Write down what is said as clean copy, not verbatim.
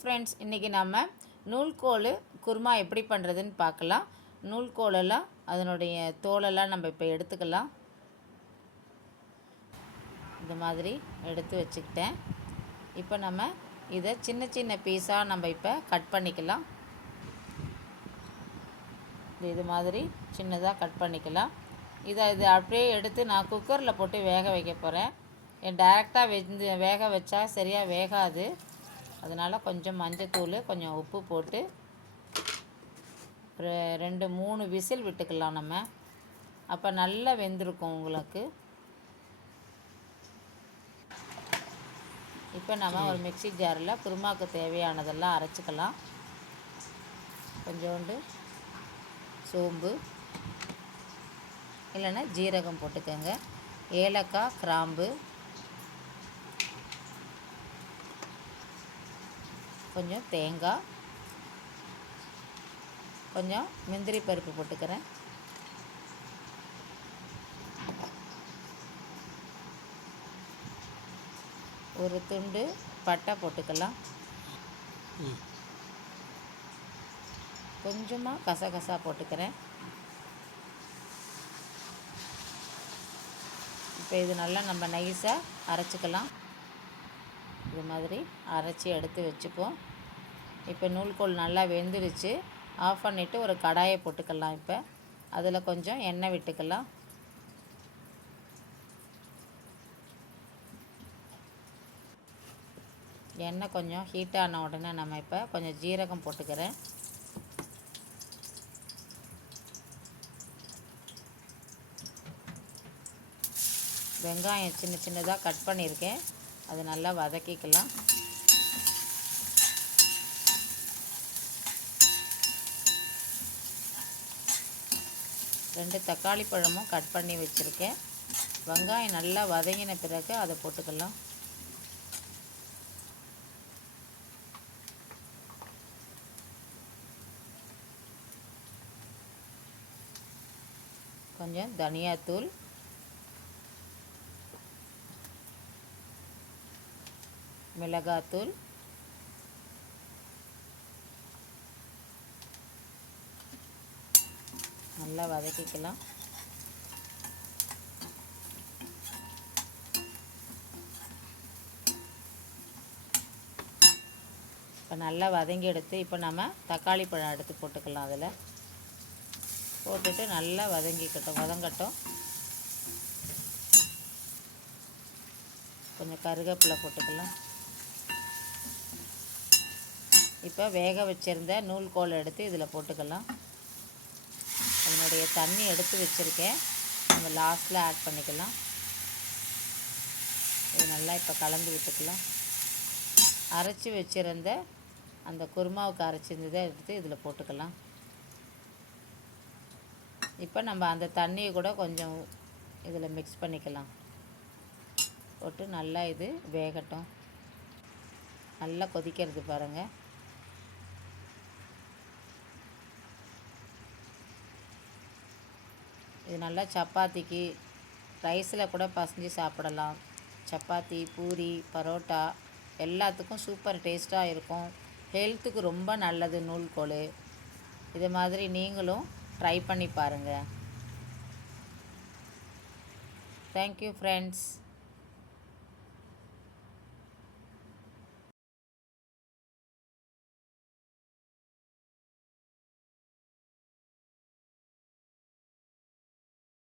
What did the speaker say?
Friends, இன்றைக்கி நம்ம நூல்கோல் குருமா எப்படி பண்ணுறதுன்னு பார்க்கலாம். நூல்கோலெல்லாம் அதனுடைய தோலெல்லாம் நம்ம இப்போ எடுத்துக்கலாம். இந்த மாதிரி எடுத்து வச்சுக்கிட்டேன். இப்போ நம்ம இதை சின்ன சின்ன பீஸாக நம்ம இப்போ கட் பண்ணிக்கலாம். இது மாதிரி சின்னதாக கட் பண்ணிக்கலாம். இதை அப்படியே எடுத்து நான் குக்கரில் போட்டு வேக வைக்க போகிறேன். டைரெக்டாக வேக வச்சா சரியாக வேகாது. அதனால் கொஞ்சம் மஞ்சத்தூள், கொஞ்சம் உப்பு போட்டு 2-3 விசில் விட்டுக்கலாம் நம்ம. அப்போ நல்லா வெந்திருக்கும் உங்களுக்கு. இப்போ நம்ம ஒரு மிக்ஸி ஜாரில் குருமாவுக்கு தேவையானதெல்லாம் அரைச்சிக்கலாம். கொஞ்சோண்டு சோம்பு, இல்லைன்னா ஜீரகம் போட்டுக்கோங்க. ஏலக்காய், கிராம்பு, கொஞ்சம் தேங்காய், கொஞ்சம் முந்திரி பருப்பு போட்டுக்கிறேன். ஒரு துண்டு பட்டை போட்டுக்கலாம். கொஞ்சமாக கசகசா போட்டுக்கிறேன். இப்போ இது நல்லா நம்ம நைஸாக அரைச்சிக்கலாம். இது மாதிரி அரைச்சி எடுத்து வச்சுப்போம். இப்போ நூல்கோல் நல்லா வெந்துடுச்சு. ஆஃப் பண்ணிவிட்டு ஒரு கடாயை போட்டுக்கலாம். இப்போ அதில் கொஞ்சம் எண்ணெய் விட்டுக்கலாம். எண்ணெய் கொஞ்சம் ஹீட் ஆன உடனே நம்ம இப்போ கொஞ்சம் ஜீரகம் போட்டுக்கிறேன். வெங்காயம் சின்ன சின்னதாக கட் பண்ணியிருக்கேன். அது நல்லா வதக்கிக்கலாம். ரெண்டு தக்காளி பழமும் கட் பண்ணி வச்சுருக்கேன். வெங்காயம் நல்லா வதங்கின பிறகு அதை போட்டுக்கலாம். கொஞ்சம் தனியாத்தூள், மிளகாத்தூள், நல்லா வதக்கிக்கலாம். இப்போ நல்லா வதங்கி எடுத்து இப்போ நம்ம தக்காளி பழம் எடுத்து போட்டுக்கலாம். அதில் போட்டுட்டு நல்லா வதங்கட்டும். கொஞ்சம் கருவேப்பிலை போட்டுக்கலாம். இப்போ வேக வச்சுருந்த நூல்கோல் எடுத்து இதில் போட்டுக்கலாம். அதனுடைய தண்ணி எடுத்து வச்சுருக்கேன். நம்ம லாஸ்ட்டில் ஆட் பண்ணிக்கலாம். இது நல்லா இப்போ கலந்து விட்டுக்கலாம். அரைச்சி வச்சுருந்த அந்த குருமாவுக்கு அரைச்சிருந்ததை எடுத்து இதில் போட்டுக்கலாம். இப்போ நம்ம அந்த தண்ணியை கூட கொஞ்சம் இதில் மிக்ஸ் பண்ணிக்கலாம். போட்டு நல்லா இது வேகட்டும். நல்லா கொதிக்கிறது பாருங்கள். இது நல்லா சப்பாத்திக்கு, ரைஸில் கூட பசஞ்சு சாப்பிடலாம். சப்பாத்தி, பூரி, பரோட்டா எல்லாத்துக்கும் சூப்பர் டேஸ்ட்டாக இருக்கும். ஹெல்த்துக்கு ரொம்ப நல்லது நூல்கோல். இது மாதிரி நீங்களும் ட்ரை பண்ணி பாருங்கள். Thank you friends.